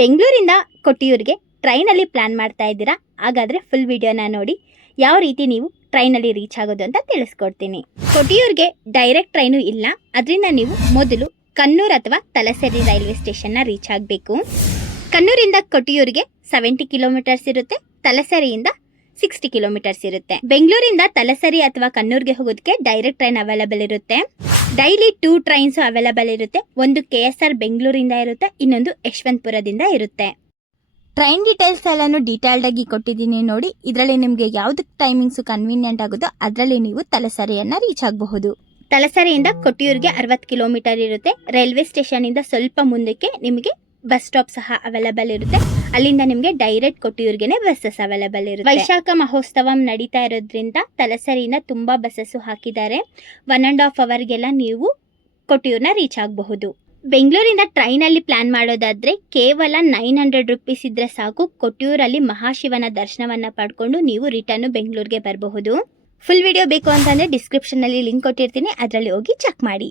ಬೆಂಗಳೂರಿಂದ ಕೊಟ್ಟಿಯೂರಿಗೆ ಟ್ರೈನಲ್ಲಿ ಪ್ಲಾನ್ ಮಾಡ್ತಾ ಇದ್ದೀರಾ? ಹಾಗಾದರೆ ಫುಲ್ ವಿಡಿಯೋನ ನೋಡಿ ಯಾವ ರೀತಿ ನೀವು ಟ್ರೈನಲ್ಲಿ ರೀಚ್ ಆಗೋದು ಅಂತ ತಿಳಿಸ್ಕೊಡ್ತೀನಿ. ಕೊಟ್ಟಿಯೂರಿಗೆ ಡೈರೆಕ್ಟ್ ಟ್ರೈನು ಇಲ್ಲ, ಅದರಿಂದ ನೀವು ಮೊದಲು ಕನ್ನೂರು ಅಥವಾ ತಲಸರಿ ರೈಲ್ವೆ ಸ್ಟೇಷನ್ನ ರೀಚ್ ಆಗಬೇಕು. ಕನ್ನೂರಿಂದ ಕೊಟ್ಟಿಯೂರಿಗೆ 70 ಕಿಲೋಮೀಟರ್ಸ್ ಇರುತ್ತೆ, ತಲಸರಿಯಿಂದ 60 ಕಿಲೋಮೀಟರ್ಸ್ ಇರುತ್ತೆ. ಬೆಂಗಳೂರಿಂದ ತಲಸರಿ ಅಥವಾ ಕನ್ನೂರ್ಗೆ ಹೋಗೋದಕ್ಕೆ ಡೈರೆಕ್ಟ್ ಟ್ರೈನ್ ಅವೈಲೇಬಲ್ ಇರುತ್ತೆ. ಡೈಲಿ 2 ಟ್ರೈನ್ಸ್ ಅವೈಲೇಬಲ್ ಇರುತ್ತೆ. ಒಂದು KSR ಬೆಂಗಳೂರಿಂದ ಇರುತ್ತೆ, ಇನ್ನೊಂದು ಯಶವಂತಪುರದಿಂದ ಇರುತ್ತೆ. ಟ್ರೈನ್ ಡೀಟೇಲ್ಸ್ ಎಲ್ಲಾನು ಡೀಟೇಲ್ಡ್ ಆಗಿ ಕೊಟ್ಟಿದ್ದೀನಿ ನೋಡಿ. ಇದರಲ್ಲಿ ನಿಮಗೆ ಯಾವ್ದು ಟೈಮಿಂಗ್ಸ್ ಕನ್ವೀನಿಯಂಟ್ ಆಗುತ್ತೋ ಅದರಲ್ಲಿ ನೀವು ತಲಸರಿಯನ್ನ ರೀಚ್ ಆಗಬಹುದು. ತಲಸರಿಯಿಂದ ಕೊಟ್ಟಿಯೂರಿಗೆ 60 ಕಿಲೋಮೀಟರ್ ಇರುತ್ತೆ. ರೈಲ್ವೆ ಸ್ಟೇಷನ್ ಇಂದ ಸ್ವಲ್ಪ ಮುಂದಕ್ಕೆ ನಿಮಗೆ ಬಸ್ ಸ್ಟಾಪ್ ಸಹ ಅವೈಲೇಬಲ್ ಇರುತ್ತೆ. ಅಲ್ಲಿಂದ ನಿಮಗೆ ಡೈರೆಕ್ಟ್ ಕೊಟ್ಟಿಯೂರ್ಗೆನೆ ಬಸ್ಸಸ್ ಅವೈಲೇಬಲ್ ಇರುತ್ತೆ. ವೈಶಾಖ ಮಹೋತ್ಸವ ನಡೀತಾ ಇರೋದ್ರಿಂದ ತಲಸರಿಯಿಂದ ತುಂಬಾ ಬಸ್ಸಸ್ ಹಾಕಿದ್ದಾರೆ. 1.5 ಅವರ್ಗೆಲ್ಲ ನೀವು ಕೊಟ್ಟಿಯೂರ್ನ ರೀಚ್ ಆಗಬಹುದು. ಬೆಂಗಳೂರಿಂದ ಟ್ರೈನಲ್ಲಿ ಪ್ಲಾನ್ ಮಾಡೋದಾದ್ರೆ ಕೇವಲ 900 ರುಪೀಸ್ ಇದ್ರೆ ಸಾಕು. ಕೊಟ್ಟಿಯೂರಲ್ಲಿ ಮಹಾಶಿವನ ದರ್ಶನವನ್ನ ಪಡ್ಕೊಂಡು ನೀವು ರಿಟರ್ನ್ ಬೆಂಗಳೂರಿಗೆ ಬರಬಹುದು. ಫುಲ್ ವಿಡಿಯೋ ಬೇಕು ಅಂತಂದ್ರೆ ಡಿಸ್ಕ್ರಿಪ್ಷನ್ ನಲ್ಲಿ ಲಿಂಕ್ ಕೊಟ್ಟಿರ್ತೀನಿ, ಅದರಲ್ಲಿ ಹೋಗಿ ಚೆಕ್ ಮಾಡಿ.